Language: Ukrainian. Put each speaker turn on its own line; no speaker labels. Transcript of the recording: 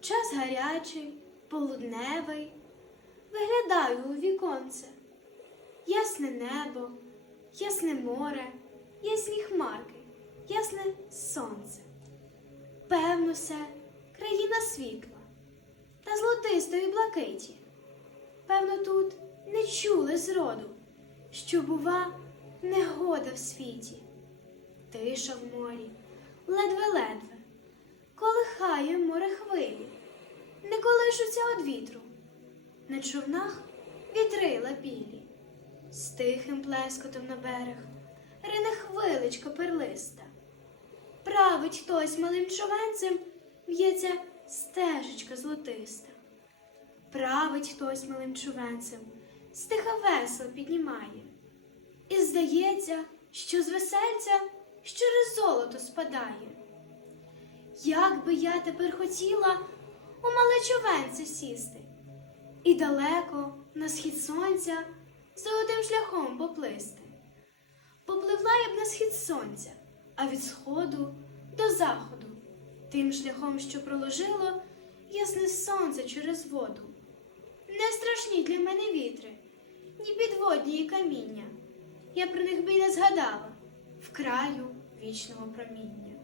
Час гарячий, полудневий, виглядаю у віконце. Ясне небо, ясне море, ясні хмарки, ясне сонце. Певно, це країна світла та золотистої блакиті. Певно, тут не чули зроду, що бува негода в світі. Тиша в морі, ледве-ледве, колихає море хвилі, не колишуться од вітру. На човнах вітрила білі, з тихим плескотом на берег рине хвиличка перлиста. Править хтось малим човенцем, в'ється стежечка золотиста. Править хтось малим човенцем, стиха весело піднімає. І здається, що з весельця щире золото спадає. Як би я тепер хотіла у мале човенце сісти, і далеко на схід сонця золотим шляхом поплисти. Попливла я б на схід сонця, а від сходу до заходу, тим шляхом, що проложило ясне сонце через воду. Не страшні для мене вітри, ні підводні і каміння. Я про них би не згадала в краю вічного проміння.